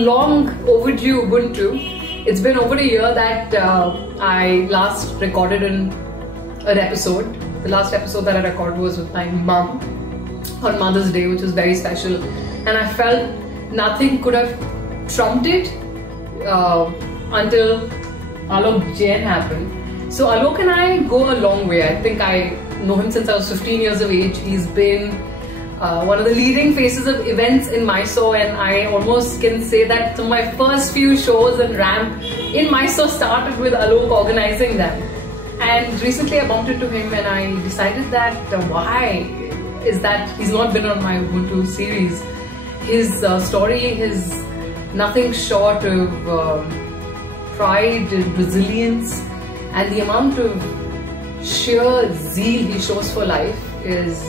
long overdue Ubuntu. It's been over a year that I last recorded an episode. The last episode that I recorded was with my mum on Mother's Day, which was very special, and I felt nothing could have trumped it until Alok Jain happened. So Alok and I go a long way. I think I know him since I was 15 years of age. He's been one of the leading faces of events in Mysore, and I almost can say that my first few shows and ramp in Mysore started with Alok organizing them. And recently I bumped into him and I decided that why is that he's not been on my Ubuntu series. His story is nothing short of pride and resilience, and the amount of sheer zeal he shows for life is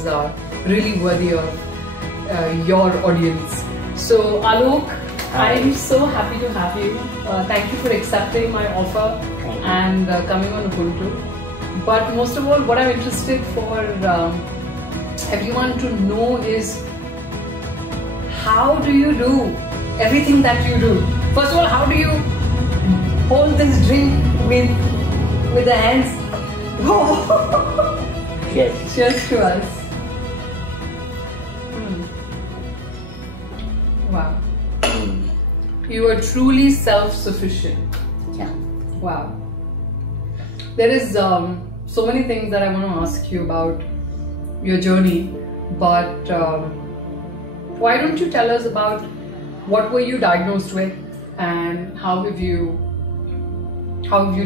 really worthy of your audience. So Alok, I'm so happy to have you. Thank you for accepting my offer and coming on Ubuntu. But most of all, what I'm interested for everyone to know is, how do you do everything that you do? First of all, how do you hold this drink with the hands? Yes. Cheers to us. Wow. You are truly self-sufficient. Yeah. Wow. There is so many things that I want to ask you about your journey, but why don't you tell us about what were you diagnosed with and how have you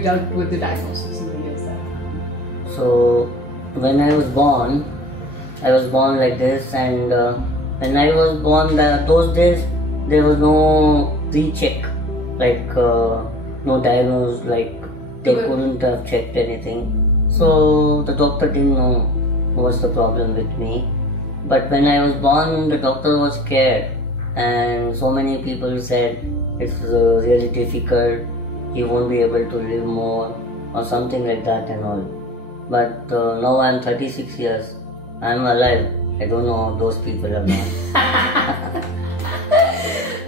dealt with the diagnosis in the years that have happened? So when I was born like this, and when I was born, those days there was no pre-check, like no diagnosis, like they couldn't have checked anything. So the doctor didn't know what's the problem with me. But when I was born, the doctor was scared, and so many people said it's really difficult, you won't be able to live more or something like that and all. But now I'm 36 years, I'm alive. I don't know those people are not.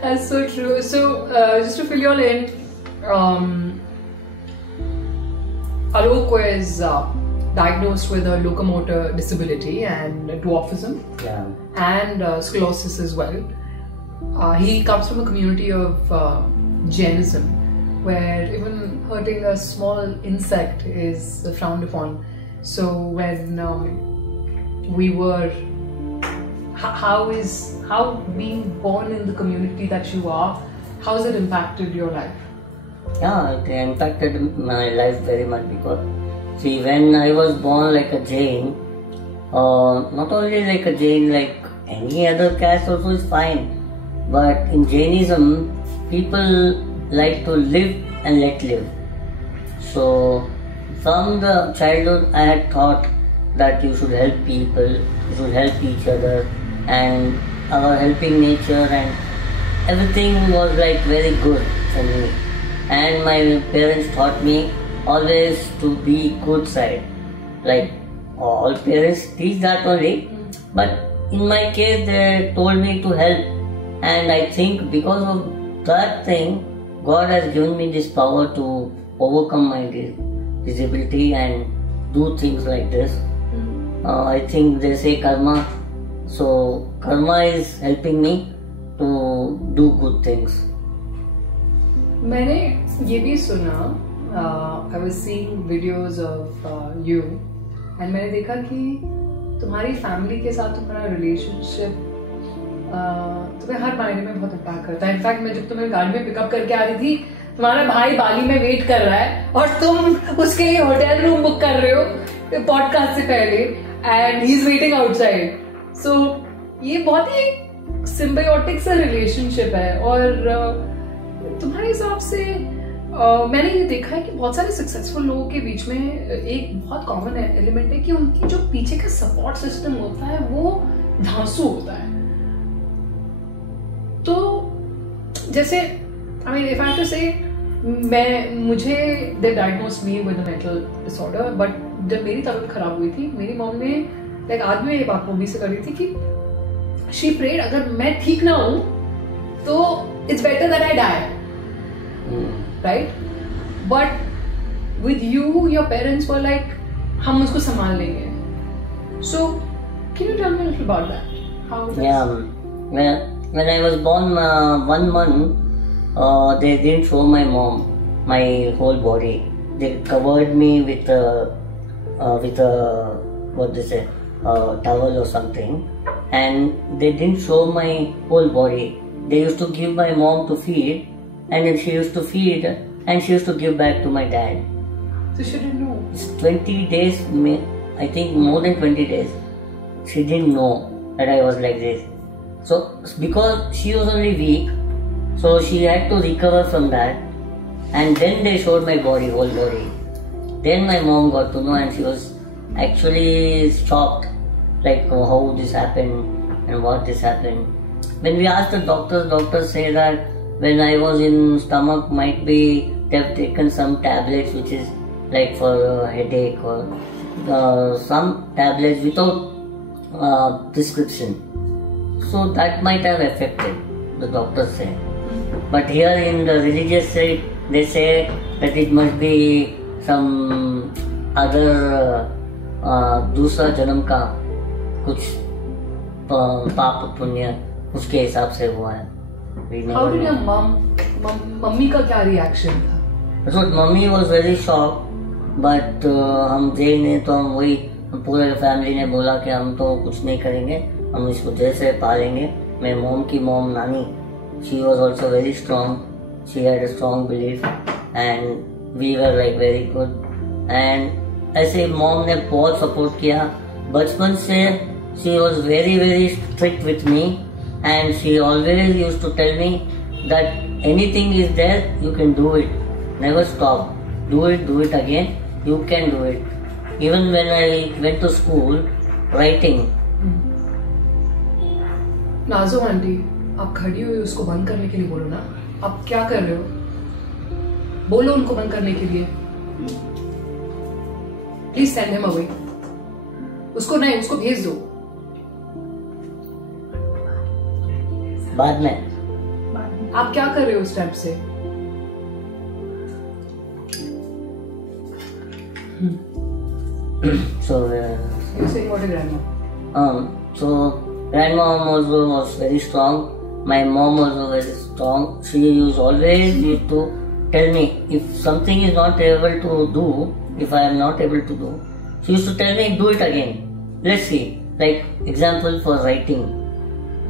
That's so true. So just to fill you all in, Alok was diagnosed with a locomotor disability and dwarfism, Yeah. and sclerosis as well. He comes from a community of Jainism, where even hurting a small insect is frowned upon. So when we were, how being born in the community that you are, how has it impacted your life? Yeah, it impacted my life very much, because see, when I was born like a Jain, not only like a Jain, like any other caste also is fine, but in Jainism people like to live and let live. So from the childhood I had thought that you should help people, you should help each other, and our helping nature and everything was like very good for me. And my parents taught me always to be good side. Like all parents teach that only, but in my case they told me to help, and I think because of that thing God has given me this power to overcome my disability and do things like this. I think they say karma, so karma is helping me to do good things. मैंने ये भी सुना, I was seeing videos of you, and मैंने देखा कि तुम्हारी family के साथ तुम्हारा रिलेशनशिप तुम्हें हर मायने में बहुत इम्पैक्ट करता है. इनफैक्ट मैं जब तुम्हें गाड़ी में पिकअप करके आ रही थी, तुम्हारा भाई बाली में वेट कर रहा है और तुम उसके लिए होटल रूम बुक कर रहे हो पॉडकास्ट से पहले, and he is waiting outside. So ये बहुत ही सिम्बायोटिक सा रिलेशनशिप है. और तुम्हारे हिसाब से मैंने ये देखा है कि बहुत सारे सक्सेसफुल लोगों के बीच में एक बहुत कॉमन एलिमेंट है कि उनकी जो पीछे का सपोर्ट सिस्टम होता है वो धांसू होता है. तो जैसे I mean if I have to say, मुझे they diagnosed me with a mental disorder, but जब मेरी तबीयत खराब हुई थी, मेरी मॉम ने लाइक आज मैं ये बात मम्मी से कर रही थी कि शी प्रेड अगर मैं ठीक ना हूं तो it's better that I die. Right? But with you, your parents were like, हम उसको संभाल लेंगे. So, can you tell me a little about that? How it is? Yeah, when I was born 1 month, they didn't show my mom my whole body. They covered me with what they say, towel or something, and they didn't show my whole body. They used to give my mom to feed, and then she used to feed, and she used to give back to my dad. So she didn't know. It's 20 days, I think more than 20 days. She didn't know that I was like this. So because she was only weak, so she had to recover from that, and then they showed my body, whole body. Then my mom got to know, and she was actually shocked, like how this happened and what this happened. When we asked the doctors say that when I was in stomach, might be they've taken some tablets which is like for headache or some tablets without prescription. So that might have affected, the doctors say. But here in the religious side, they say that it must be some other दूसरा जन्म का कुछ पाप पुण्य उसके हिसाब से हुआ है. How did your मम्मी का क्या रिएक्शन था? So mummy was very shocked, but हम जैन हैं तो हम वही पूरे फैमिली ने बोला कि हम तो कुछ नहीं करेंगे, हम इसको जैसे पालेंगे. मेरे मॉम की मॉम नानी, she was also very strong. She had a strong belief, and we were like very good. And ऐसे मॉम ने बहुत सपोर्ट किया. बचपन से she was very very strict with me, and she always used to tell me that anything is there, you can do it. Never stop. Do it again. You can do it. Even when I went to school, writing. Nazo aunty, आप खड़ी हुई उसको बंद करने के लिए बोलो ना. आप क्या कर रहे हो? बोलो उनको बंद करने के लिए. Please send him away. उसको नहीं, उसको भेज दो. बाद में. आप क्या कर रहे हो उस टाइम से? So You're saying what a grandma. So grandmom also was very strong. My mom also very strong. She always used to tell me if something is not able to do, if I am not able to do, she used to tell me do it again. Let's see. Like example for writing.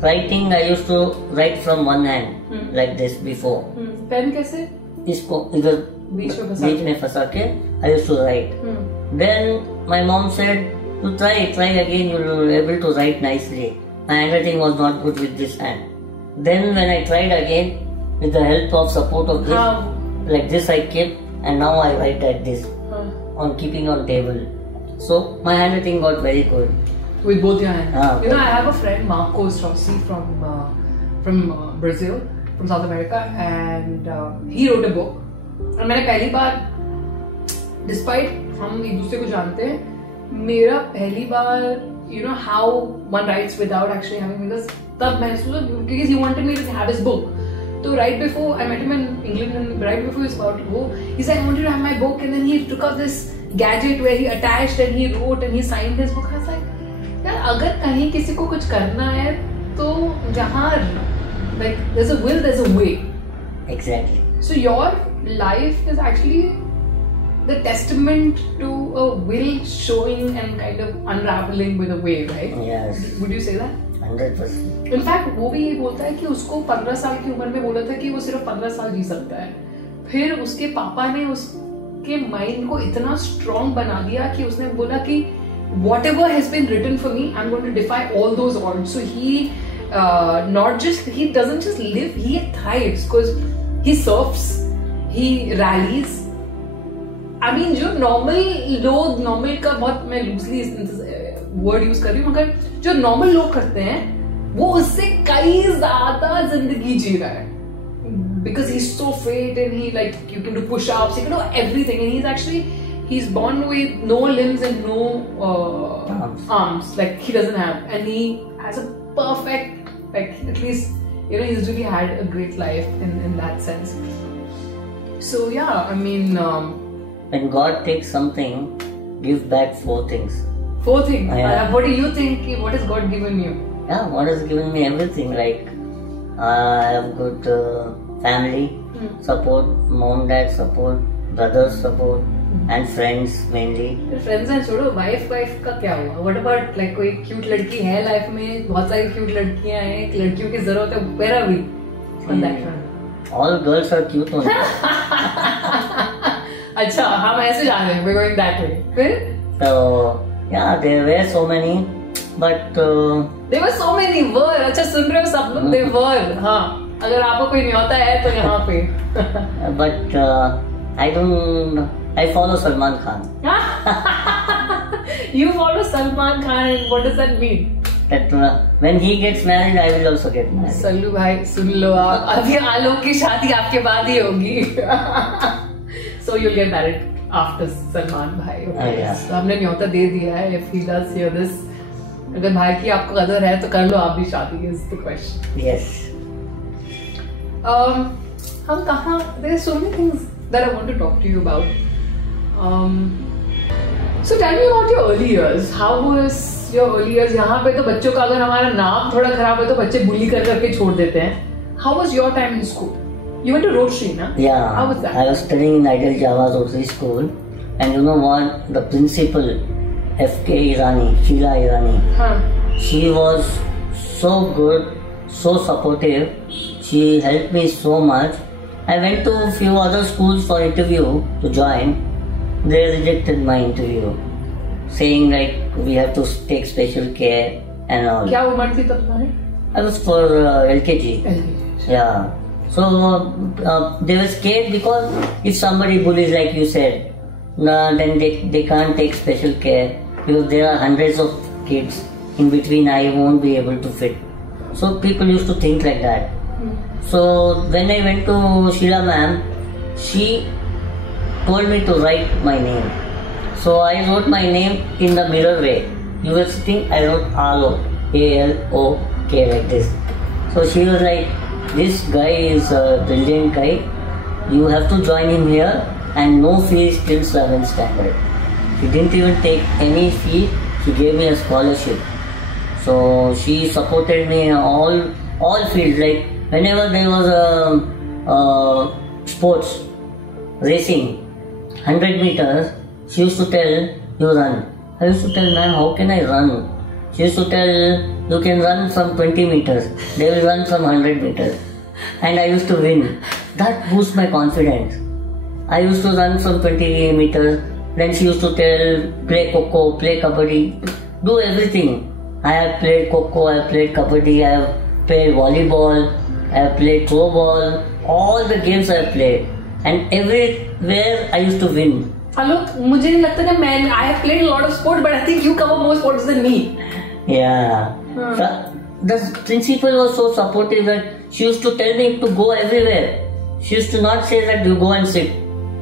Writing I used to write from one hand like this before. Pen कैसे? इसको इधर बीच में फंसा के I used to write. Then my mom said, "You try again. You'll be able to write nicely." My handwriting was not good with this hand. Then when I tried again, with the help of support of this, like this I kept, and now I write like this, on keeping on table. So my handwriting got very good. With both your hands. You know, I have a friend, Marcos Rossi from Brazil, from South America, and he wrote a book. और मैंने पहली बार, despite हम एक दूसरे को जानते हैं, मेरा पहली बार, you know how one writes without actually having fingers, तब मैं सोचा, because he wanted me to have his book. So right before I met him in England, and right before he was about to go, he said, "I want you to have my book," and then he took out this gadget where he attached and he wrote and he signed his book. I was like, यार अगर कहीं किसी को कुछ करना है तो जहाँ like there's a will, there's a way. Exactly. So your life is actually the testament to a will showing and kind of unraveling with a way, right? Yes. Would you say that? 100%. In fact, वो भी ये बोलता है कि उसको 15 साल की उम्र में बोला था कि वो सिर्फ 15 साल जी सकता है. फिर उसके पापा ने उसके माइंड को इतना स्ट्रॉन्ग बना दिया कि उसने बोला कि whatever has been written for me, I'm going to defy all those odds. So he doesn't just live, he thrives because he surfs, he rallies. I mean, जो normal का बहुत मैं loosely word use कर रही हूँ, मगर जो normal लोग करते हैं वो उससे कई ज्यादा जिंदगी जी रहा है. Because he's so fit and he you can do push-ups, you can do everything, and he's born with no limbs and no arms, like he doesn't have, and he has a perfect, like at least you know, he's really had a great life in that sense. So yeah, I mean, when God takes something, give back 4 things. 4 things. Yeah. What do you think? What has God given you? Yeah, God has given me everything. Like I have good family support, mom, dad support, brothers support, and friends mainly. Friends हैं छोड़ो, wife का क्या हुआ? What about like कोई cute लड़की है life में? बहुत सारी क्यूट लड़कियां हैं, लड़कियों की जरूरत है. Where are we on that front? All girls are cute only. अच्छा, हम ऐसे जा रहे हैं. We're going that way. फिर? So yeah, there were so many, but there were so many. Were अच्छा सुन रहे हो सब लोग? They were. हाँ, अगर आपको कोई न्योता है तो यहाँ पे. but I follow Salman Khan. You follow Salman Khan, and what does that mean? That when he gets married, I will also get married. Sallu भाई सुन लो आप, अभी आलोक की शादी आपके बाद ही होगी. So you'll get married after Salman भाई. Okay. Yeah. So हमने न्योता दे दिया है. If he does hear this, अगर भाई की आपको कदर है तो कर लो आप भी शादी. Is the question. Yes. हम कहाँ? There are so many things that I want to talk to you about. So tell me about your early years. How was your early years? यहाँ पे तो बच्चों का अगर हमारा नाम थोड़ा खराब है तो बच्चे बुली कर करके छोड़ देते हैं. How was your time in school? You went to Rotary, na? Yeah. How was that? I was studying in Ideal Java Rotary School, and you know what? The principal, F.K. Irani, Sheila Irani, she was so good, so supportive. She helped me so much. I went to a few other schools for interview to join. They rejected my interview, saying like we have to take special care and all. क्या उम्र थी तब तुम्हारी? I was for LKG. Yeah. So they were scared because if somebody bullies like you said, then they can't take special care because there are hundreds of kids in between. I won't be able to fit. So people used to think like that. So when I went to Sheila ma'am, she told me to write my name. So I wrote my name in the mirror way. You were sitting, I wrote Alok, A-L-O-K like this. So she was like, this guy is a brilliant guy. You have to join him here and no fees till 7th standard. She didn't even take any fee. She gave me a scholarship. So she supported me in all fields. Like whenever there was sports, racing, 100 meters, she used to tell, you run. I used to tell, ma'am, how can I run? She used to tell, you can run from 20 meters. They will run from 100 meters. And I used to win. That boosts my confidence. I used to run from 20 meters. Then she used to tell, play Coco, play Kabaddi, do everything. I have played Coco, I have played Kabaddi, I have played volleyball, I have played throw ball. All the games I have played. And everywhere I used to win. Alok, मुझे नहीं लगता कि मैं I have played a lot of sports, but I think you cover more sports than me. Yeah. So, the principal was so supportive that she used to tell me to go everywhere. She used to not say that you go and sit.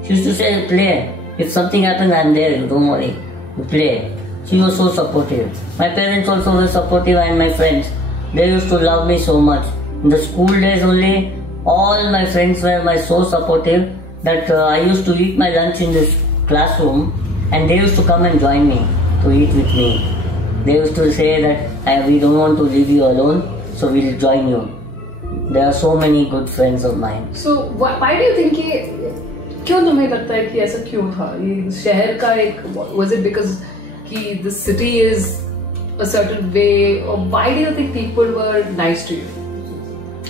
She used to say play. If something happens, I'm there. Don't worry. You play. She was so supportive. My parents also were supportive, and my friends. They used to love me so much. In the school days only, all my friends were so supportive that I used to eat my lunch in this classroom, and they used to come and join me to eat with me. They used to say that we don't want to leave you alone, so we'll join you. There are so many good friends of mine. So why do you think कि क्यों तुम्हें लगता है कि ऐसा क्यों था? ये शहर का एक was it because कि the city is a certain way, or why do you think people were nice to you?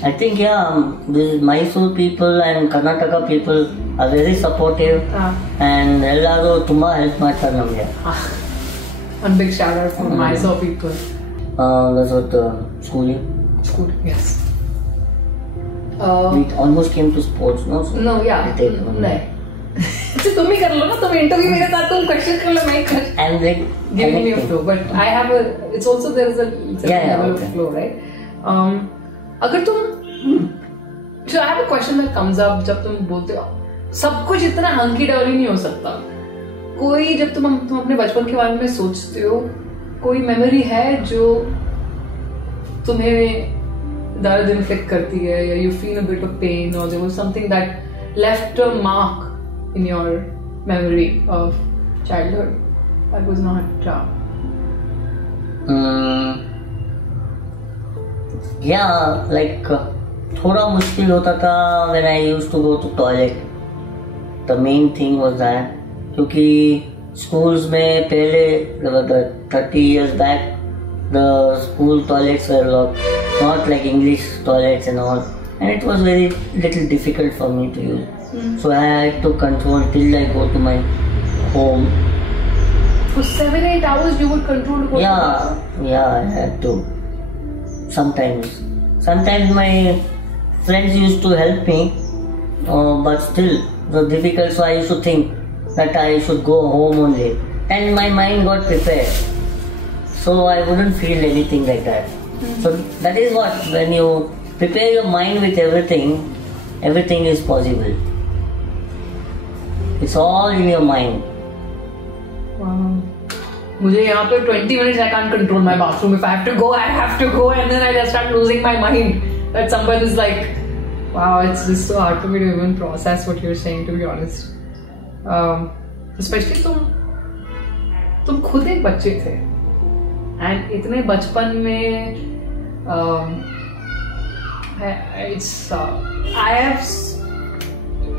I think this Mysore people and Karnataka people are very supportive, and ellaru tumba help ಮಾಡ್ತಾರೆ ನಮಗೆ. One big shout out for Mysore people. That's what schooling. Schooling, yes. We almost came to sports, no? So no, yeah. नहीं. तुम ही कर लो ना, तुम interview मेरे साथ तुम क्वेश्चन कर लो, मैं कर. I'm like giving you a flow, but I have a. It's also there is a level of flow, right? अगर तुम so I have a question that comes up जब तुम बोलते हो सब कुछ इतना हंकी डोरी नहीं हो सकता. कोई जब तुम अपने बचपन के बारे में सोचते हो, कोई मेमोरी है जो तुम्हें दर्द इन्फ्लिक्ट करती है, या you feel a bit of pain, or there was something that left a mark in your memory of childhood that was not yeah, like थोड़ा मुश्किल होता था when I used to go to toilet. The main thing was that क्योंकि schools में पहले 30 years back the school toilets were not like English toilets and all, and it was very little difficult for me to use. So I had to control till I go to my home. For 7-8 hours you would control to go Yeah, I had to. Sometimes my friends used to help me, but still it was difficult. So I used to think that I should go home only, and my mind got prepared. So I wouldn't feel anything like that. So that is what, when you prepare your mind with everything is possible. It's all in your mind. Wow. मुझे यहाँ पे 20 minutes I can't control my bathroom. If I have to go, I have to go, and then I just start losing my mind. That someone is like, wow, it's just so hard for me to even process what you're saying, to be honest. Especially तुम खुद एक बच्चे थे, and इतने बचपन में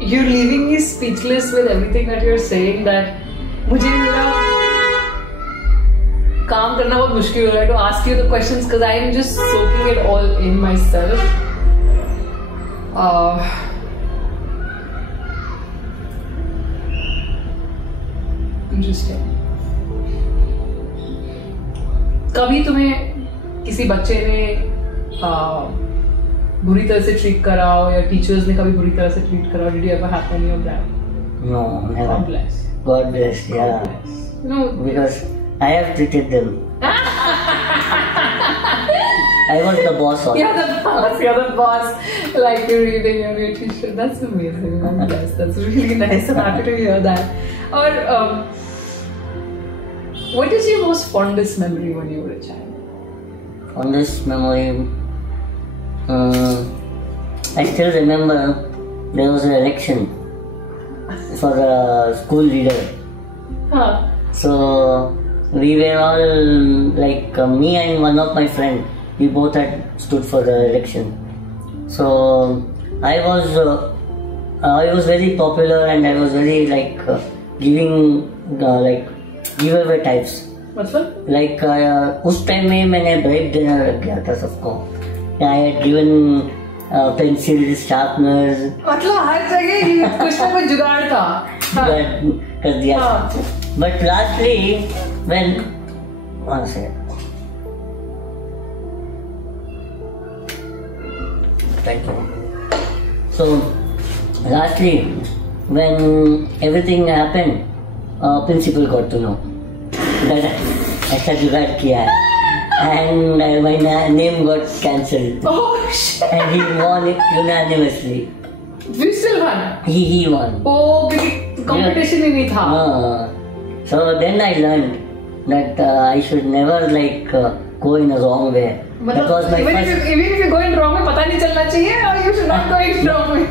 you're leaving me speechless with everything that you're saying, that मुझे मेरा काम करना बहुत मुश्किल हो रहा है to ask you the questions because I am just soaking it all in myself. Interesting. कभी तुम्हें किसी बच्चे ने बुरी तरह से ट्रीट करा हो, या टीचर्स ने कभी बुरी तरह से ट्रीट करा हो? Did you ever have any of that? No, never. God bless. God bless, yeah. God bless. No, because I have treated them. I was the boss of You're the boss. Like you're reading your new t-shirt. That's amazing. God bless. That's really nice. I'm happy to hear that. Or what is your most fondest memory when you were a child? Fondest memory, I still remember there was an election for the school leader. Huh. So we were all like me and one of my friends. We both had stood for the election. So I was very popular, and I was very like giving like giveaway types. मतलब? Like उस time में मैंने break देना लग गया था सबको. I had given pencils, sharpeners. मतलब हर जगह कुछ ना कुछ जुगाड़ था. कर दिया. But lastly, when one second. Thank you. So lastly, when everything happened, principal got to know that ऐसा जुगाड़ किया है, and my name got cancelled. Oh shit! And he won it unanimously. We still won. He won. Oh, क्योंकि competition ही नहीं था. So then I learned that I should never like go in a wrong way. That was my even first. Even if you go in wrong way, पता नहीं चलना चाहिए, or you should not go in wrong way.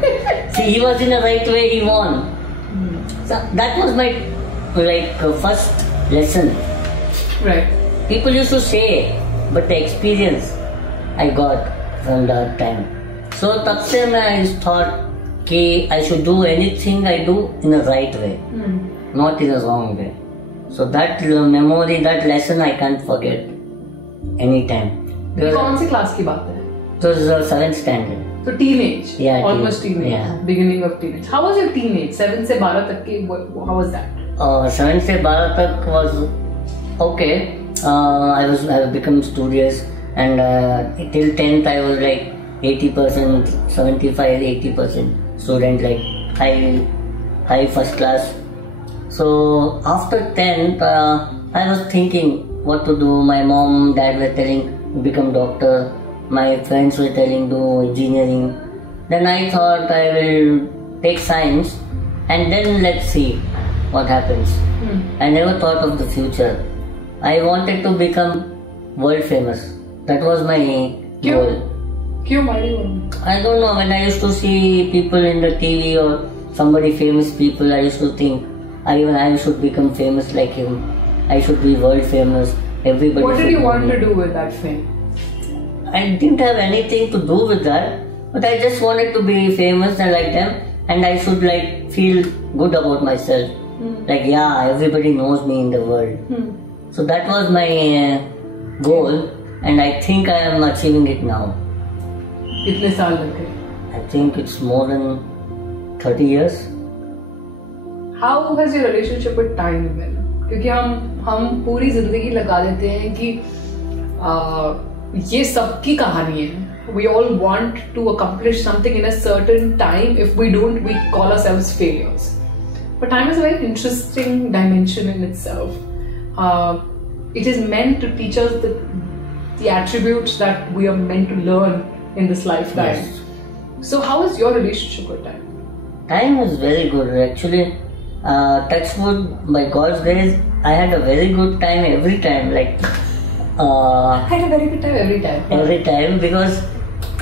See, he was in the right way. He won. So that was my like first lesson. Right. People used to say, but the experience I got from that time. So तब से I thought कि I should do anything I do in the right way, not in the wrong way. So that memory, that lesson I can't forget anytime. कौन सी class की बात है? It was 7th standard. So teenage. Yeah. Almost teenage. Yeah. Beginning of teenage. How was your teenage? 7 से 12 तक की. How was that? 7 से 12 तक was okay. I have become studious, and till 10th I was like 80%, 75, 80% student, like high first class. So after 10th, I was thinking what to do. My mom, dad were telling become doctor. My friends were telling do engineering. Then I thought I will take science, and then let's see what happens. I never thought of the future. I wanted to become world famous. That was my goal. क्यों? Why do you want? I don't know, when I used to see people in the TV or somebody famous people, I used to think I should become famous like him. I should be world famous. Everybody. What did should you know want me. to do with that fame? I didn't have anything to do with that, but I just wanted to be famous and like them, and I should like feel good about myself. Like, yeah, everybody knows me in the world. So that was my goal, and I think I am achieving it now. कितने साल लग गए? I think it's more than 30 years. How has your relationship with time been? क्योंकि हम पूरी जिंदगी लगा देते हैं कि ये सबकी कहानी है. We all want to accomplish something in a certain time. If we don't, we call ourselves failures. But time is a very interesting dimension in itself. It is meant to teach us the attributes that we are meant to learn in this lifetime. Yes. So how is your relationship with time? Time was very good actually. Touch wood, by God's grace, I had a very good time every time. Like I had a very good time every time. every time, because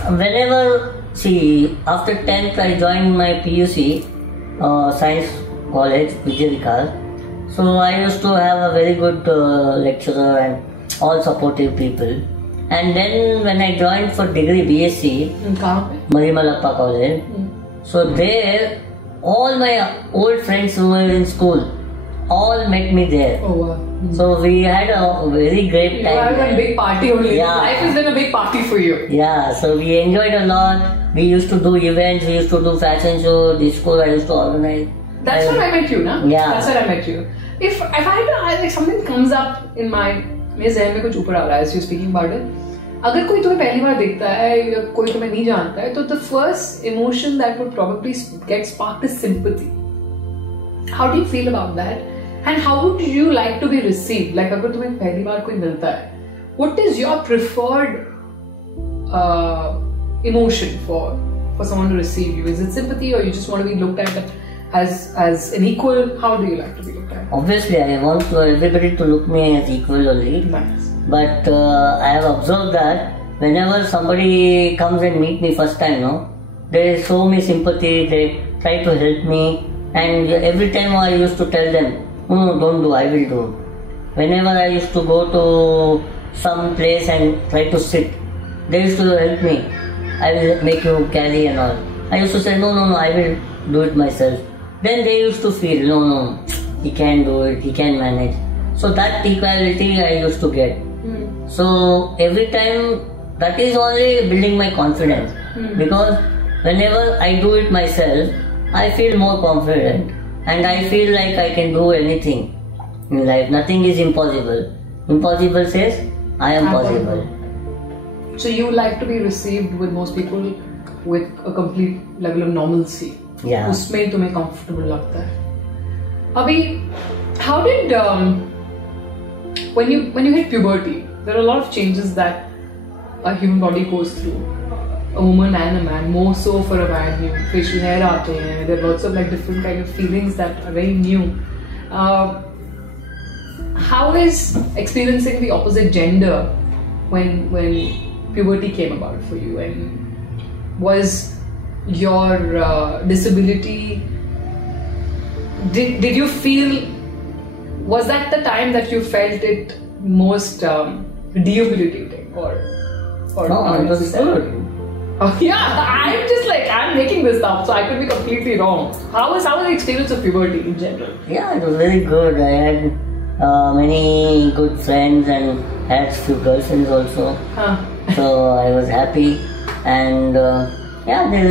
whenever, see, after 10th I joined my PUC Science College, Vijayvikar. So I used to have a very good lecturer and all supportive people. And then when I joined for degree BSc, कहाँ पे? Marimalappa College, so there all my old friends who were in school all met me there. Oh wow. So we had a very great You time. had a big party only. Yeah. Life has been a big party for you. Yeah, so we enjoyed a lot. We used to do events, we used to do fashion show, disco, I used to organize. That's when I met you, na? Yeah. That's when I met you. If I had to, like something comes up in my मेरे ज़हन में कुछ ऊपर आ रहा है as you speaking about it. अगर कोई तुम्हें पहली बार देखता है या कोई तुम्हें नहीं जानता है तो the first emotion that would probably get sparked is sympathy. How do you feel about that? And how would you like to be received? Like अगर तुम्हें पहली बार कोई मिलता है, what is your preferred emotion for someone to receive you? Is it sympathy, or you just want to be looked at as an equal? How do you like to be looked at? Obviously, I want everybody to look me as equal only. Nice. But I have observed that whenever somebody comes and meet me first time, no, they show me sympathy, they try to help me, and every time I used to tell them, no, don't do, I will do. Whenever I used to go to some place and try to sit, they used to help me. I will make you carry and all. I used to say, no, I will do it myself. Then they used to feel, no, he can do it, he can manage. So that equality I used to get. So every time, that is only building my confidence. Because whenever I do it myself, I feel more confident and I feel like I can do anything in life. Nothing is impossible. Impossible says, I am possible. So you like to be received with most people with a complete level of normalcy. Yeah. उसमें तुम्हें comfortable लगता है. अभी, how did when you hit puberty, there are a lot of changes that a human body goes through. A woman and a man, more so for a man. New facial hair आते हैं. There are lots of like different kind of feelings that are very new. How is experiencing the opposite gender when puberty came about for you, and was your disability, did you feel, was that the time that you felt it most debilitating or No, it was good. Oh, yeah, I'm making this up, so I could be completely wrong. How was the experience of puberty in general? Yeah, it was very good. I had many good friends and had few girlfriends also. So I was happy, and yeah, they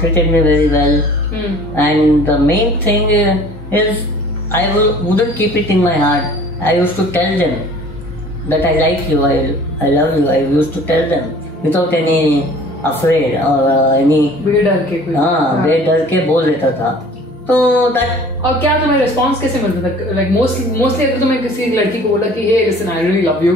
treated me very well. And the main thing is I wouldn't keep it in my heart. I used to tell them that I like you, I love you. I used to tell them without any afraid or any बेडर के बोल देता था. तो that. और क्या तुम्हें response कैसे मिलता था? Like mostly अगर तुम्हें किसी लड़की को बोला कि hey listen I really love you,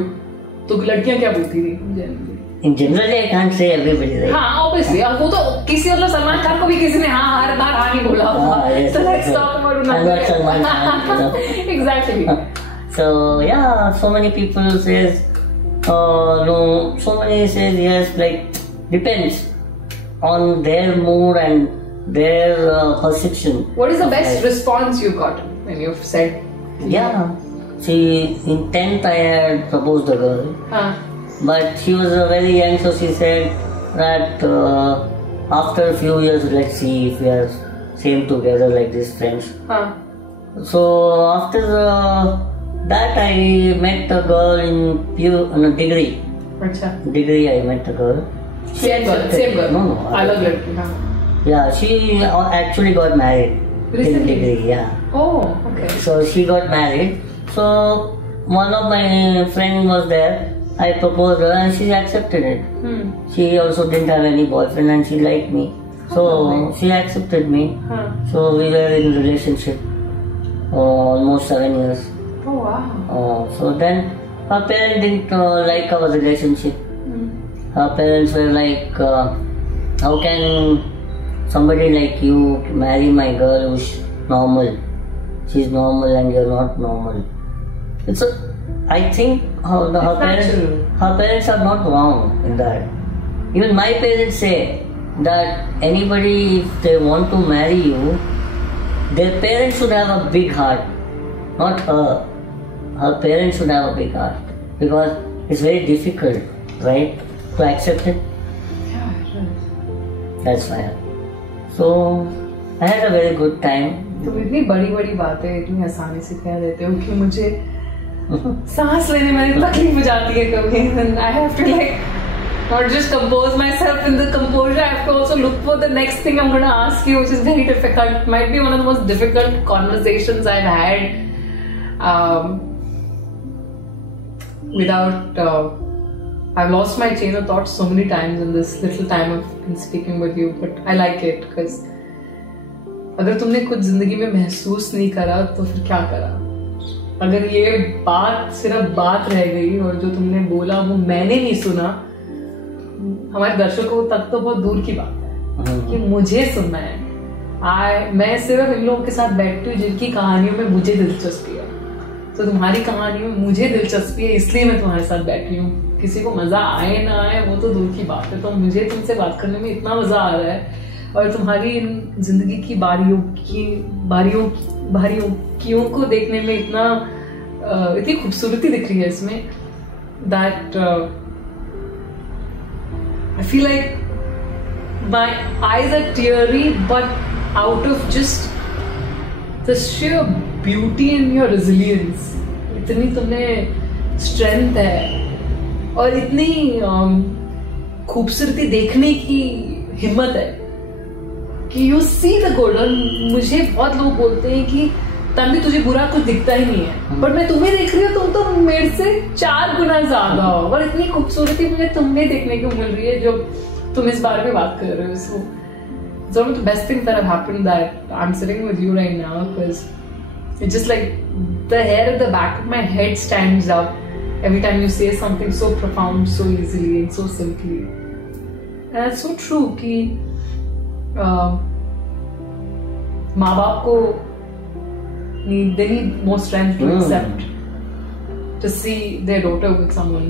तो लड़कियां क्या बोलती थी? In general, I can't say everybody. Right? हाँ, obviously. अब वो तो किसी मतलब सलमान खान को भी किसी ने हर बार नहीं बोला. Yes, so let's talk about another Salman Khan. Exactly. So yeah, so many people says no, so many says yes. Like depends on their mood and their perception. What is the best response you've gotten when you've said? Yeah. See, in 10th I had proposed a girl. But she was very young, so she said that after a few years, let's see if we are same together like these friends. So after that, I met a girl in degree. Degree, I met a girl. Same girl. No. Yeah, she actually got married. Recently? In degree, yeah. Oh, okay. So she got married. So one of my friend was there. I proposed her and she accepted it. She also didn't have any boyfriend and she liked me. So she accepted me. So we were in a relationship almost 7 years. Oh wow. So then her parents didn't like our relationship. Her parents were like, how can somebody like you marry my girl who's normal? She's normal and you're not normal. I think her parents are not wrong in that. Even my parents say that anybody, if they want to marry you, their parents should have a big heart, not her. Her parents should have a big heart because it's very difficult, right, to accept it. Yeah, it is. That's why. So I had a very good time. तुम इतनी बड़ी बातें इतनी आसानी से कह देते हो कि मुझे सांस लेने में तकलीफ हो जाती है कभी. I have to like not just compose myself in the composure. I have to also look for the next thing I'm going to ask you, which is very difficult. It might be one of the most difficult conversations I've had. I've lost my chain of thought so many times in this little time I've been speaking with you, but I like it because अगर तुमने कुछ जिंदगी में महसूस नहीं करा तो फिर क्या करा. अगर ये बात सिर्फ बात रह गई और जो तुमने बोला वो मैंने नहीं सुना, हमारे दर्शकों तक तो बहुत दूर की बात है कि मुझे सुनना है. मैं सिर्फ इन लोगों के साथ बैठती हूँ जिनकी कहानियों में मुझे दिलचस्पी है. तो तुम्हारी कहानियों में मुझे दिलचस्पी है, इसलिए मैं तुम्हारे साथ बैठी हूँ. किसी को मजा आए ना आए वो तो दूर की बात है. तो मुझे तुमसे बात करने में इतना मजा आ रहा है और तुम्हारी इन जिंदगी की बारीकियों को देखने में इतनी खूबसूरती दिख रही है इसमें, that I feel like my eyes are teary, but out of just the sheer beauty and your resilience. इतनी तुमने strength है और इतनी खूबसूरती देखने की हिम्मत है कि you see the good. और मुझे बहुत लोग बोलते हैं कि तन्वी तुझे बुरा कुछ दिखता ही नहीं है, पर मैं तुम्हें देख रही हूँ, तुम तो मेरे से 4 गुना ज्यादा हो और इतनी खूबसूरती मुझे तुम्हें देखने को मिल रही है जो तुम इस बारे में बात कर रहे हो. So it's one of the best things that have happened that I'm sitting with you right now, because it's just like the hair at the back of my head stands up every time you say something so profound, so easily and so simply. And that's so true कि माँ बाप को they need more strength to accept, to see their daughter with someone.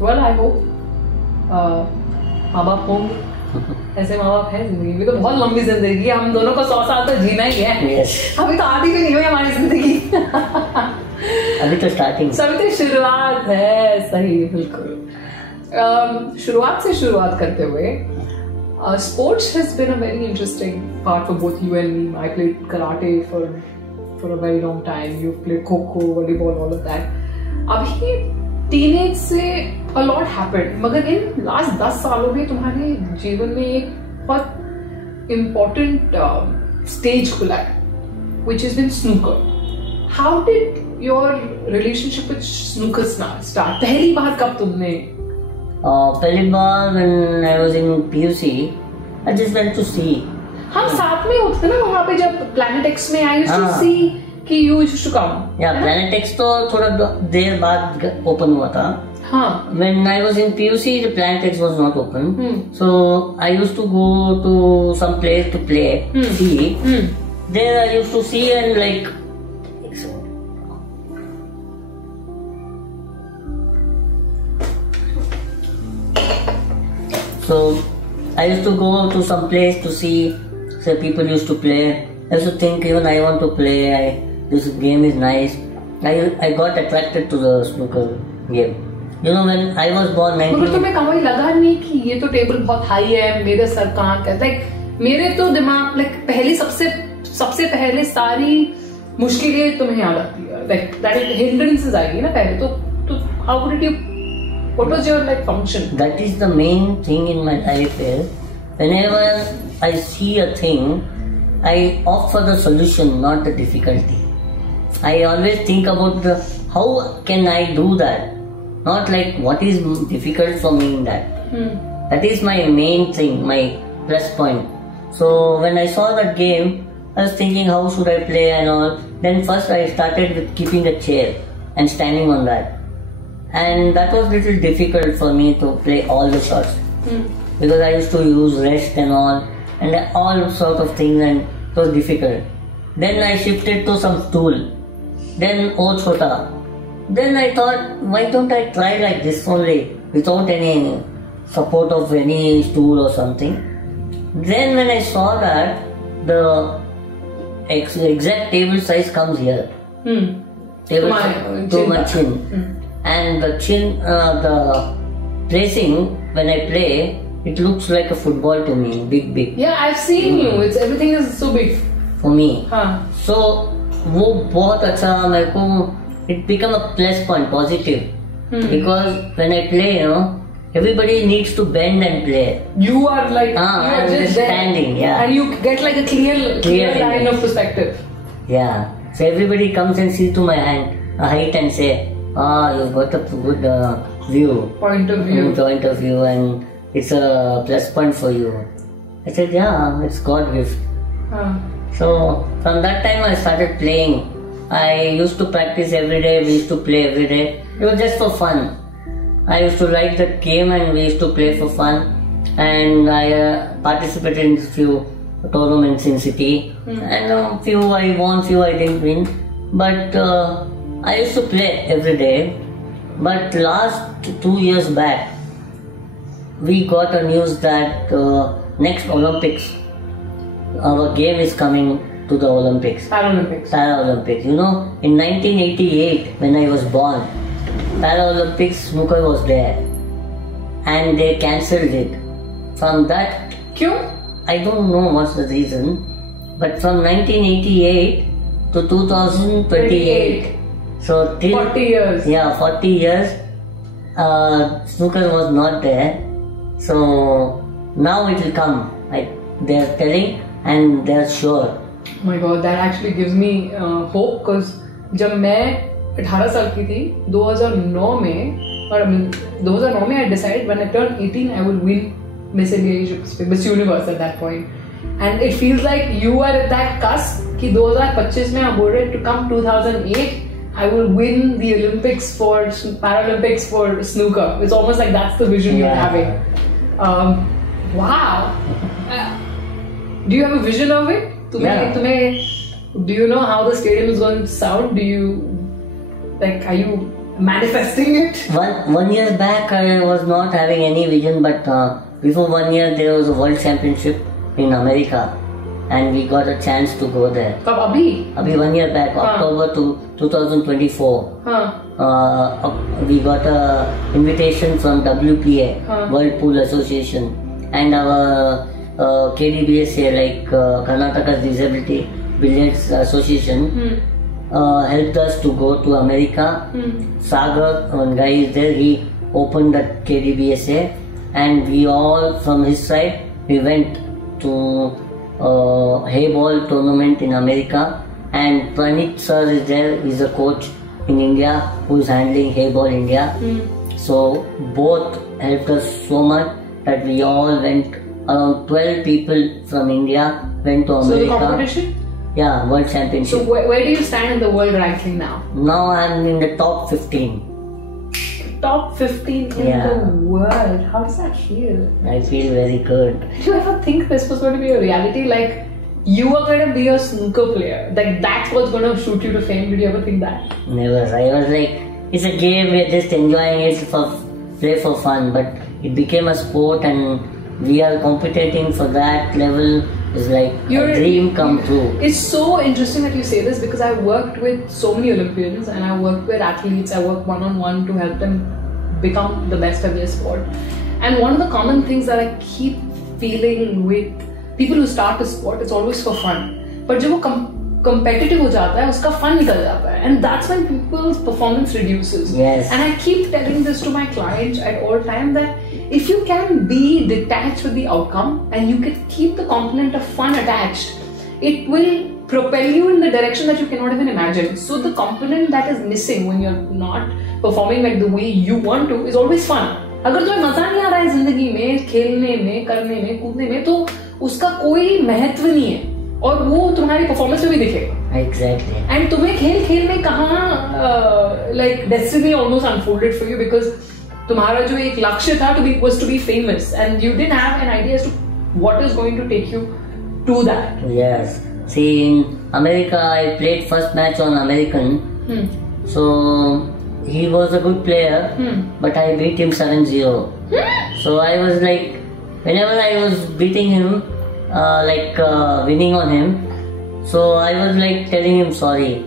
Well, I hope माँ बाप होंगे. ऐसे माँ बाप है जिंदगी में. तो बहुत लंबी जिंदगी है, हम दोनों को 100 साल तो जीना ही है. अभी तो आधी भी नहीं हुई हमारी जिंदगी. अभी तो स्टार्टिंग, सभी तो शुरुआत है. सही, बिल्कुल. शुरुआत से शुरुआत करते हुए, sports has been a very interesting part for both you and me. I played karate for a very long time. You played kho-kho, volleyball, all of that. अभी teenage से a lot happened, मगर इन last 10 सालों में तुम्हारे जीवन में एक बहुत important stage खुला है, which has been snooker. How did your relationship with snooker start? पहली बार कब तुमने? पहली बार when I was in PUC, I just went to see. हम साथ में होते थे ना वहाँ पे जब Planet X में I used to see कि you used to come. Yeah, Planet X तो थोड़ा देर बाद open हुआ था. हाँ. When I was in PUC, the Planet X was not open. So I used to go to some place to play, see. There I used to see and like. So So I used to go to some place to see, say people used to play. I used to think even I want to play. This game is nice. I got attracted to the snooker game. You know, when I was born 19... मगर तुम्हें कभी लगा नहीं कि ये तो table बहुत high है, मेरे सर कहाँ का? Like मेरे तो दिमाग like पहली सबसे पहले सारी मुश्किलें तुम्हें याद आती है. Like that hindrances आएगी ना पहले तो how did you... What was your like function? That is the main thing in my life is whenever I see a thing, I opt for the solution, not the difficulty. I always think about how can I do that, not like what is difficult for me in that. That is my main thing, my plus point. So when I saw that game, I was thinking how should I play and all. Then first I started with keeping a chair and standing on that. And that was little difficult for me to play all the shots. Because I used to use rest and all sort of things, and it was difficult. Then I shifted to some stool. Then chota. Then I thought, why don't I try like this only without any support of any stool or something. Then when I saw that the exact table size comes here. Table to my chin. And the chin, the placing when I play, it looks like a football to me, big. Yeah, I've seen you. Everything is so big for me. So वो बहुत अच्छा मेरे को, it become a plus point, positive. Because when I play, you know, everybody needs to bend and play. You are like I'm just standing, yeah. And you get like a clear line of perspective. Yeah. So everybody comes and sees to my height and say, you've got a good view. Point of view, and it's a plus point for you. I said, yeah, it's God gift. So from that time I started playing. I used to practice every day. We used to play every day. It was just for fun. I used to like that game and we used to play for fun. And I participated in few tournaments in city. And few I won, few I didn't win. But I used to play every day. But last 2 years back, we got a news that next Olympics, our game is coming to the Olympics. Paralympics. You know, in 1988, when I was born, Paralympics snooker was there. And they cancelled it. From that... Kyun? I don't know what's the reason. But from 1988 to 2028. So till 40 years. Yeah, 40 years. Snooker was not there. So now it will come. They are telling and they are sure. Oh my God, that actually gives me hope, because जब मैं 18 साल की थी 2009 में I decided when I turned 18 I will win Miss India Miss Universe at that point. And it feels like you are at that cusp कि 2025 में I'm worried to come 2008 I will win the Olympics for Paralympics for snooker. It's almost like that's the vision you're having. Wow. Do you have a vision of it? Do you know how the stadium is going to sound? Are you manifesting it? One year back I was not having any vision, but before 1 year there was a world championship in America and we got a chance to go there. Abhi 1 year back, October 2024. We got a invitation from WPA, World Pool Association, and our KDBSA, like Karnataka Disability Billiards Association, helped us to go to America. Sagar, one guy is there, he opened the KDBSA, and we all from his side, we went to hay ball tournament in America, and Pranit sir is there, he's a coach in India who is handling hay ball India. So both helped us so much that we all went. Around 12 people from India went to America. So the competition? Yeah, World Championship. So where do you stand in the world ranking now? Now I'm in the top 15. Top 15 in the world. How does that feel? I feel very good. Did you ever think this was going to be a reality? Like you are going to be a snooker player. Like that's what's going to shoot you to fame. Did you ever think that? Never. I was like, it's a game. We're just enjoying it play for fun. But it became a sport, and we are competing for that level is like a dream come true. It's so interesting that you say this because I've worked with so many Olympians and I work with athletes. I work one-on-one to help them become the best at their sport. And one of the common things that I keep feeling with people who start a sport, it's always for fun. But जब वो competitive हो जाता है, उसका fun निकल जाता है, and that's when people's performance reduces. Yes. And I keep telling this to my clients at all time that if you can be detached with the outcome and you can keep the component of fun attached, it will propel you in the direction that you cannot even imagine. So the component that is missing when you're not performing like the way you want to is always fun. अगर तुम्हें मजा नहीं आ रहा है जिंदगी में, खेलने में, करने में, कूदने में, तो उसका कोई महत्व नहीं है और वो तुम्हारी परफॉर्मेंस में भी दिखेगा. Exactly. And तुम्हें खेल में कहाँ like destiny almost unfolded for you because तुम्हारा जो एक लक्ष्य था was to be famous and you didn't have an idea as to what is going to take you to that. Yes. See, in America, I played first match on American. So he was a good player, but I beat him 7-0. So I was like, whenever I was beating him, winning on him, so I was like telling him sorry.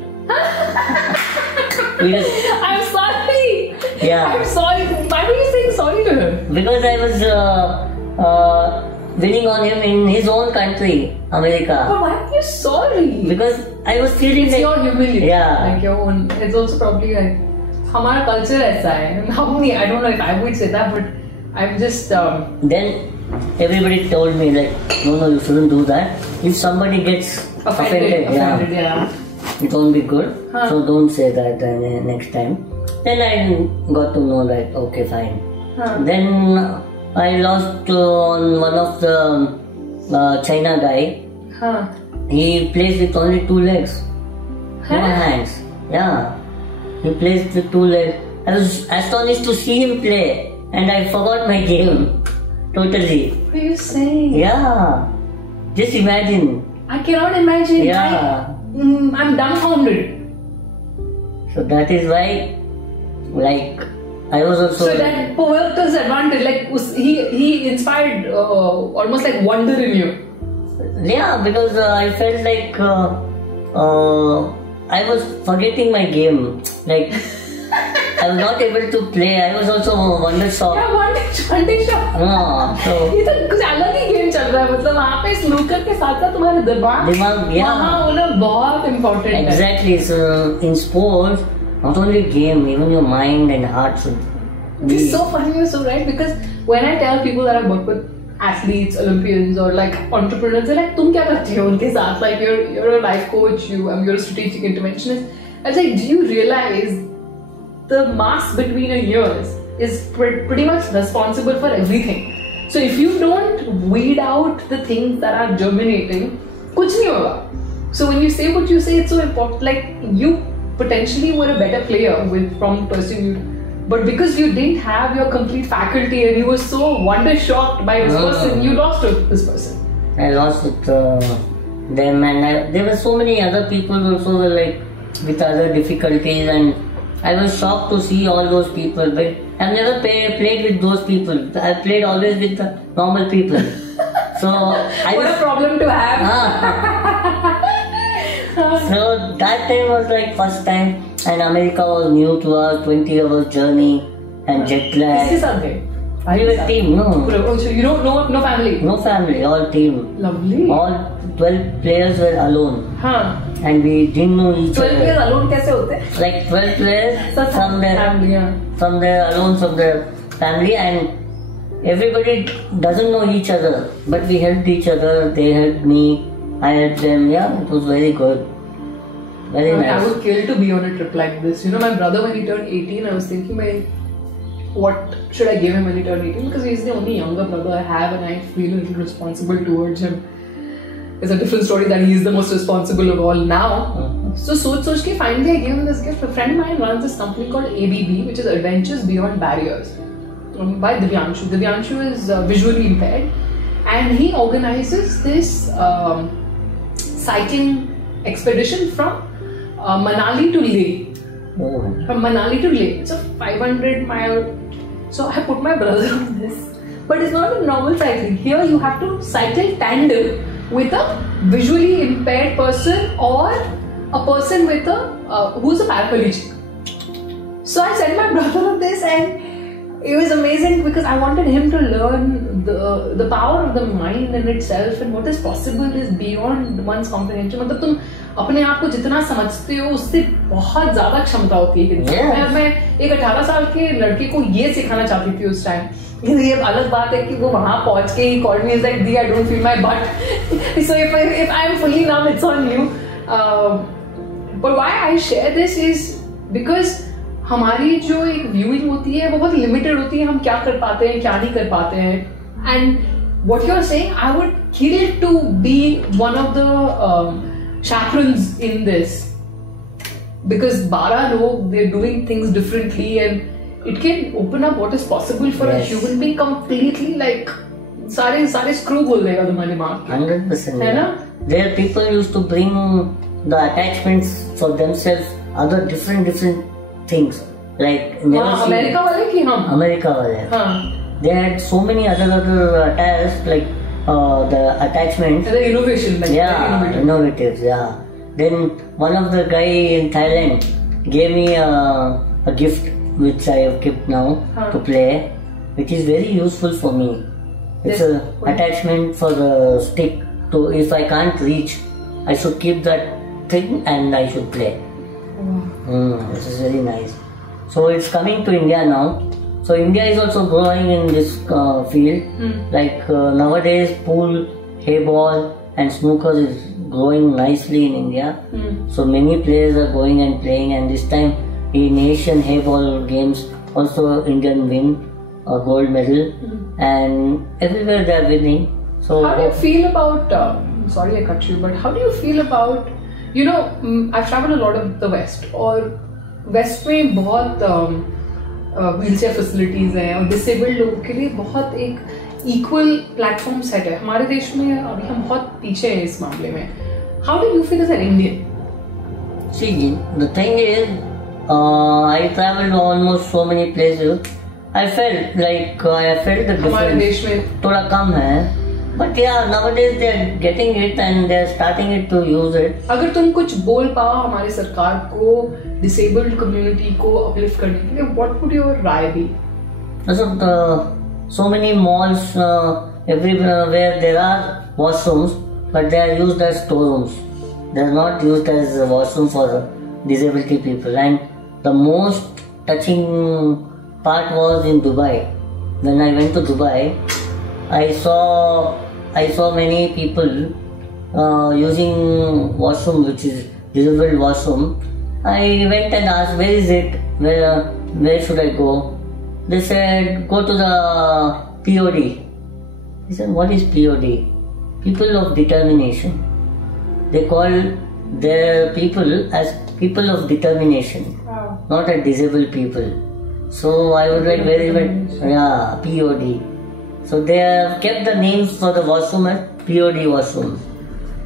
Because, I'm sorry. Yeah. I'm sorry. Why were you saying sorry to him? Because I was winning on him in his own country, America. But why are you sorry? Because I was feeling it's like your humility. Yeah. Like your own. It's also probably like हमारा culture ऐसा है. I don't know if I would say that, but I'm just. Then everybody told me like, no, you shouldn't do that. If somebody gets offended, yeah. It won't be good. So don't say that next time. Then I got to know that okay, fine. Then I lost on one of the China guy. He plays with only 2 legs, no hands. Yeah, he plays with 2 legs. I was astonished to see him play, and I forgot my game totally. What are you saying? Yeah, just imagine. I cannot imagine. Yeah. I'm dumbfounded. So that is why, like, I was also. So that perverted his advantage. Like he inspired almost like wonder in you. Yeah, because I felt like I was forgetting my game. Like I was not able to play. I was also wonder shocked. Yeah, wonder shocked. So ये तो कुछ अलग ही game चल रहा है. मतलब वहाँ पे स्नूकर के साथ साथ तुम्हारा दिमाग वहाँ होना बहुत important है. Exactly. So in sports, not only game, even your mind and heart should be. It's so funny, you're so right, because when I tell people that I work with athletes, Olympians, or like entrepreneurs, they're like, "तुम क्या करते हो उनके साथ? Like you're a life coach, you're a strategic interventionist." I was like, "Do you realize the mass between your ears is pretty much responsible for everything? So if you don't weed out the things that are germinating, कुछ नहीं होगा. So when you say what you say, it's so important. Like you potentially were a better player from the person you, but because you didn't have your complete faculty and you were so wonder shocked by this person, you lost to this person." I lost with them, and there were so many other people also were like with other difficulties, and I was shocked to see all those people. But I've never played with those people. I played always with the normal people. So what a problem to have. So that time was like first time, and America was new to us. 20 hours journey and jet lag. किसके साथ गए? We were team, no. So you don't no family. No family, all team. Lovely. All 12 players were alone. And we didn't know each 12 other. 12 players alone कैसे होते हैं? Like 12 players from their family, from their alone from their family, and everybody doesn't know each other, but we helped each other. They helped me, I helped them. Yeah, it was very good. Very nice. I would kill to be on a trip like this. You know, my brother, when he turned 18, I was thinking, what should I give him when he turned 18? Because he's the only younger brother I have, and I feel a little responsible towards him. It's a different story that he is the most responsible of all now. So soch ke finally I gave him this gift. A friend of mine runs this company called ABB, which is Adventures Beyond Barriers, by Divyanshu. Divyanshu is visually impaired, and he organizes this cycling expedition from Manali to Leh. From Manali to Leh. It's a 500-mile. So I put my brother on this. but it's not a normal cycling. Here you have to cycle tandem with a visually impaired person or a person with who's a paraplegic. So I sent my brother on this, and it was amazing because I wanted him to learn the power of the mind in itself and what is possible is beyond one's comprehension. मतलब तुम अपने आप को जितना समझते हो उससे बहुत ज्यादा क्षमता होती है. मैं एक 18 साल के लड़के को ये सिखाना चाहती थी उस टाइम. ये अलग बात है कि वो वहां पहुंच के ही called me like Di, I don't feel my butt. So if I am fully numb, it's on you. But why I share this is because हमारी जो एक व्यूइंग होती है वो बहुत लिमिटेड होती है. हम क्या कर पाते हैं, क्या नहीं कर पाते हैं. And what you are saying, I would kill to be one of the chaperons in this, because 12 log, they're doing things differently and it can open up what is possible for a human being completely. Like सारे screw खोल देगा तुम्हारे दिमाग. 100%. है ना? There people used to bring the attachments for themselves, other different things. Like America वाले की हम अमेरिका वाले. They had so many other attached, like the attachments. The innovation, like innovatives. Yeah. Then one of the guy in Thailand gave me a gift which I have kept now to play, which is very useful for me. It's a attachment for the stick. To if I can't reach, I should keep that thing and I should play. This is very nice. So it's coming to India now. So India is also growing in this field. Like nowadays, pool, hayball, and snooker is growing nicely in India. So many players are going and playing. And this time in Asian hayball games, also Indian win a gold medal, and everywhere they are winning. So how do you feel about? Sorry, I cut you. But how do you feel about? You know, I've traveled a lot of the West. और West में बहुत wheelchair facilities हैं और disabled लोगों के लिए बहुत एक इक्वल प्लेटफॉर्म सेट है. हमारे देश में अभी हम बहुत पीछे हैं इस मामले में. How do you feel as an Indian? See, the thing is, I traveled almost so many places. I felt the difference. हमारे देश में थोड़ा कम है. But yeah, nowadays they are getting it and they are starting it to use it. अगर तुम कुछ बोल पाओ हमारी सरकार को डिसेबल्ड कम्युनिटी को अपलिफ्ट करने के लिए, what would your Rai be? So many malls, everywhere there are washrooms, but they are used as storerooms. They are not used as a washroom for disability people. And the most touching part was in Dubai. When I went to Dubai, I saw many people using washroom which is disabled washroom. I went and asked, where is it? Where should I go? They said, go to the POD. I said, what is POD? People of determination. They call their people as people of determination, not as disabled people. So I was like very much, POD. So they have kept the names for the washroom as POD washroom.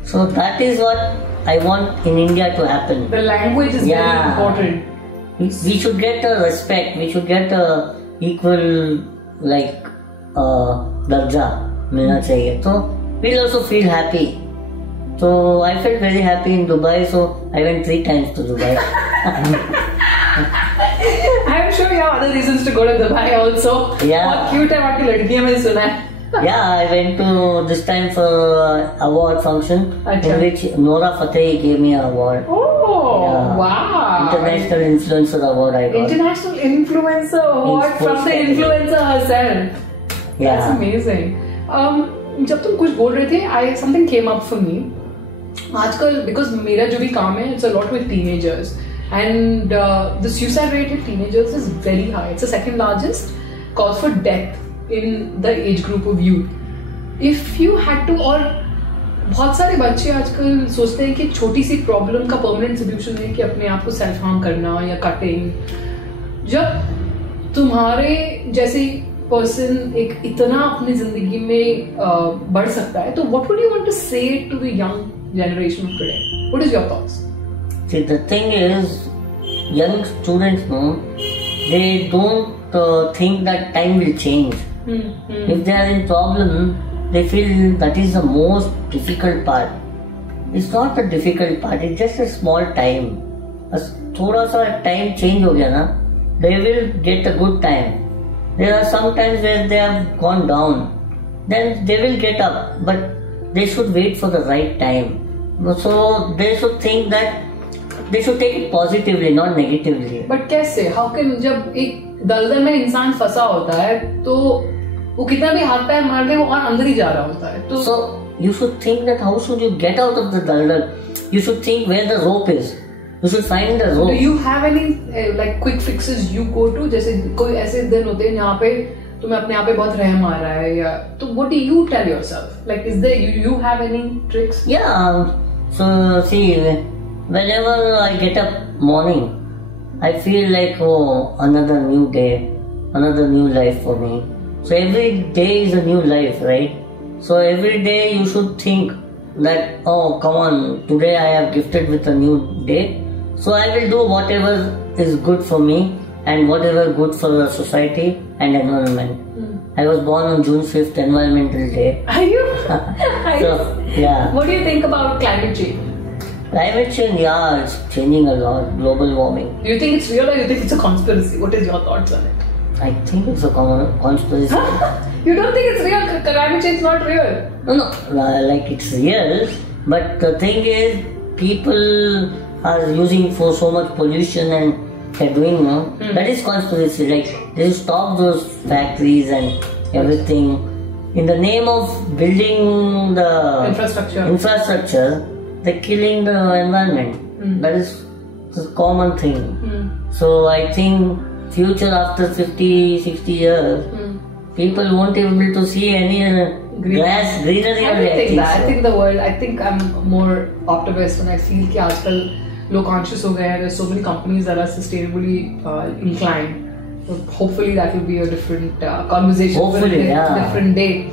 So that is what I want in India to happen. The language is very important. We should get a respect. We should get a equal darja milna chahiye. So we'll also feel happy. So I felt very happy in Dubai. So I went 3 times to Dubai. I'm sure you have other reasons to go to Dubai also. बहुत cute है वहाँ की लड़कियाँ मैंने सुना है. I went to this time for award function in which Nora Fateh gave me an award. Wow! International Influencer Award I got. International Influencer Award from the influencer herself. That's amazing. जब तुम कुछ बोल रहे थे, something came up for me. आजकल because मेरा जो भी काम है, it's a lot with teenagers. And the suicide rate in teenagers is very high. It's the second largest cause for death in the age group of youth. If you had to, और बहुत सारे बच्चे आजकल सोचते हैं कि छोटी सी problem का परमानेंट सोल्यूशन है कि अपने आप को सेल्फ हार्म करना या कटिंग. जब तुम्हारे जैसे पर्सन एक इतना अपनी जिंदगी में बढ़ सकता है, तो what would you want to say to the young generation of today? What is your thoughts? See, the thing is, young students, they don't think that time will change. If they are in problem, they feel that is the most difficult part. It's not the difficult part, it's just a small time. बस थोड़ा सा time change हो गया ना, they will get a good time. There are some times where they have gone down, then they will get up, but they should wait for the right time. So they should think that they should take it positively, not negatively. But कैसे? How can जब एक दलदल में इंसान फंसा होता है तो वो कितना भी हाथ पैर मार दे वो और अंदर ही जा रहा होता है तो so you should think that how should you get out of the daldal. You should think where the rope is. You should find the rope. Do you have any like quick fixes you go to? जैसे कोई ऐसे दिन होते हैं यहाँ पे तुम्हें अपने आप पे बहुत रहम आ रहा है या तो what do you tell yourself? Like is there you have any tricks? Yeah. So see, whenever I get up morning, I feel like another new day, another new life for me. So every day is a new life, right? So every day you should think that come on, today I have gifted with a new day. So I will do whatever is good for me and whatever good for the society and environment. I was born on June 5th, Environmental Day. Are you? So, yeah. What do you think about climate change? Climate change, yeah, it's changing a lot. Global warming. Do you think it's real or you think it's a conspiracy? What is your thoughts on it? I think it's a conspiracy. You don't think it's real? Climate change is not real? No, like it's real. But the thing is, people are using for so much pollution and they're doing, that is conspiracy. Like, they stop those factories and everything. In the name of building the infrastructure, they're killing the environment. That is the common thing. So I think future after 50, 60 years, people won't be able to see any grass, greenery. I think the world, I think I'm more optimist when I feel that आजकल लोग conscious हो गए हैं. There's so many companies that are sustainably inclined. So hopefully that will be a different conversation. Hopefully, a different day.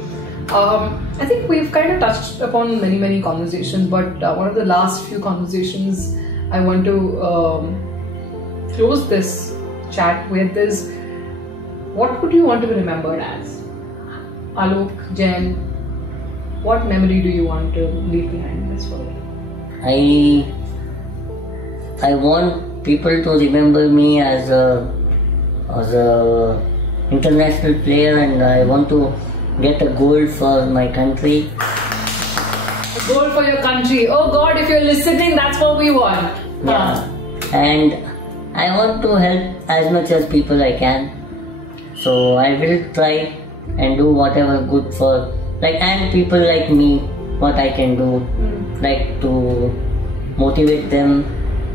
I think we've kind of touched upon many conversations, but one of the last few conversations I want to close this chat with is, what would you want to be remembered as? Alok Jain, what memory do you want to leave behind in this world? I want people to remember me as a international player, and I want to get a gold for my country. A gold for your country. Oh God, if you're listening, that's what we want. Yeah. And I want to help as much as people I can. So I will try and do whatever good for and people like me, what I can do, like to motivate them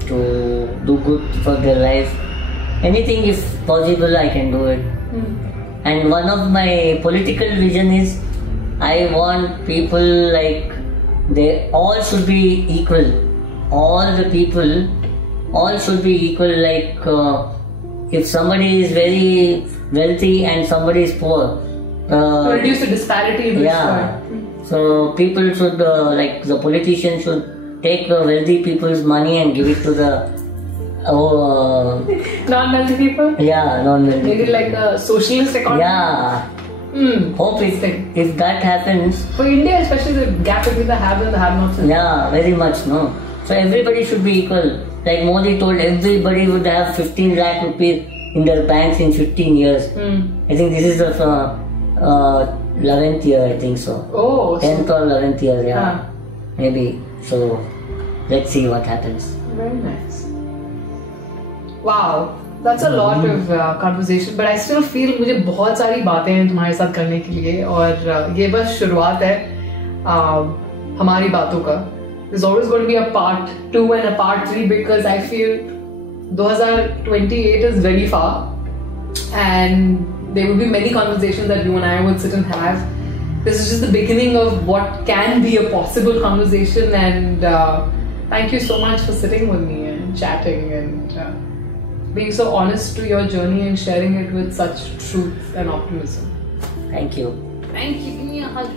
to do good for their life. Anything if possible I can do it. And one of my political vision is I want people they all should be equal. All the people, all should be equal. If somebody is very wealthy and somebody is poor, to reduce the disparity in this world. So people should, the politicians should take the wealthy people's money and give it to the non-wealthy people? Yeah, non-wealthy. Maybe like the socialist economy? Yeah. Hope if that happens. For India especially, the gap between the have and the have-nots. Yeah, very much, no. So everybody should be equal. Like Modi told, everybody would have 15 lakh rupees in their banks in 15 years. I think this is the 11th year, I think so. Oh. 10th or 11th year, yeah. Maybe. So, let's see what happens. Very nice. Wow. That's a lot of conversation, but I still feel मुझे बहुत सारी बातें हैं तुम्हारे साथ करने के लिए, और ये बस शुरुआत है हमारी बातों का. There's always going to be a part 2 and a part 3 because I feel 2028 is very far and there will be many conversations that you and I would sit and have. This is just the beginning of what can be a possible conversation, and thank you so much for sitting with me and chatting and being so honest to your journey and sharing it with such truth and optimism. Thank you. Thank you. Give me a hug.